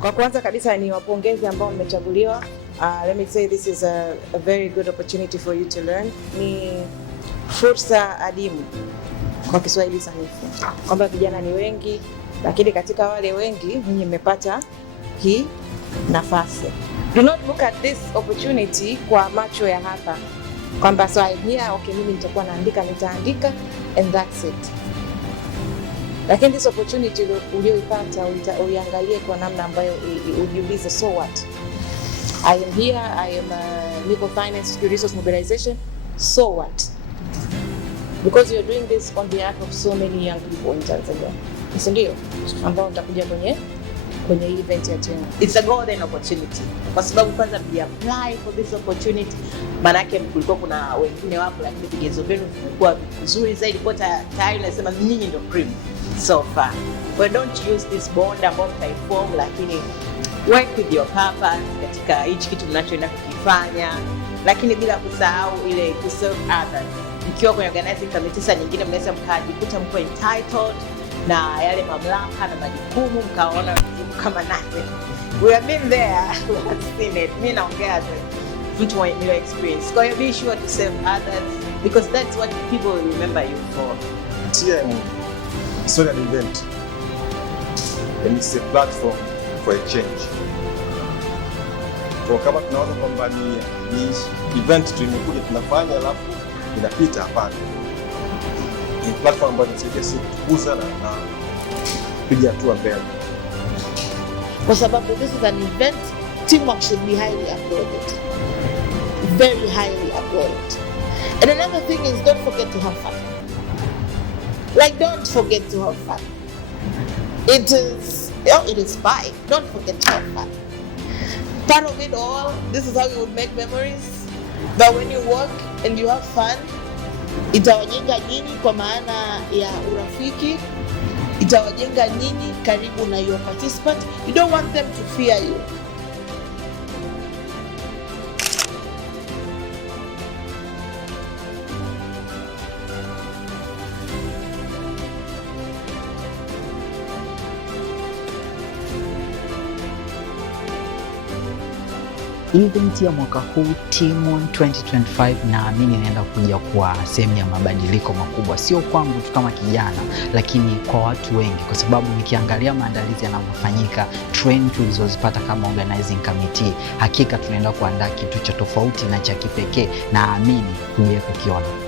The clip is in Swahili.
Kwa kwanza kabisa ni wapongezi ambao mmechaguliwa. Let me say this is a very good opportunity for you to learn. Ni fursa adimu kwa Kiswahili sanifu, kwamba vijana ni wengi, lakini katika wale wengi ninyi mmepata hii nafasi. Do not look at this opportunity kwa macho ya hapa, kwamba so I'm here, okay, mimi nitakuwa nitaandika and that's it. Lakini this opportunity ulioipata uiangalie kwa namna ambayo ujiulize, so what? I am here, I am legal finance resource mobilization, so what? Because you're doing this on behalf of so many young people in Tanzania. Ndio ambao nitakuja kwenye event ya tena. It's a golden opportunity. Kwa sababu kwanza we apply for this opportunity, manake kulikuwa kuna wengine wapo, lakini vigezo vyenu vilikuwa vizuri zaidi, kwa tayari nasema nyinyi ndio cream so far. But don't use this bond about platform, lakini work with your purpose katika hichi kitu mnachoenda kukifanya, lakini bila kusahau ile to serve others. Mkiwa kwenye organizing committee nyingine mnaweza mkajikuta mko entitled na yale mamlaka na majukumu mkaona kama nothing. We have been there, we have seen it. Mimi naongea mtu mwenye experience. So you be sure to serve others because that's what people will remember you for. TM is not an event, and it's a platform for a change. Kwa kama tunaona kwamba ni event tu imekuja tunafanya alafu inapita, hapana. Ni platform ambayo inasaidia sisi kukuza na kupiga hatua mbele. Kwa sababu this is an event, teamwork should be highly applauded. Very highly applauded. And another thing is, don't forget to have fun. Like, don't forget to have fun. It is fine. Don't forget to have fun. Part of it all, this is how you would make memories. But when you work and you have fun, itawajenga nyinyi kwa maana ya urafiki, itawajenga nyinyi karibu na your participant. You don't want them to fear you. Event ya mwaka huu Team 2025 naamini inaenda kuja kuwa sehemu ya mabadiliko makubwa, sio kwangu tu kama kijana, lakini kwa watu wengi, kwa sababu nikiangalia maandalizi yanavyofanyika, training tulizozipata kama organizing committee, hakika tunaenda kuandaa kitu cha tofauti na cha kipekee, naamini kuja kukiona.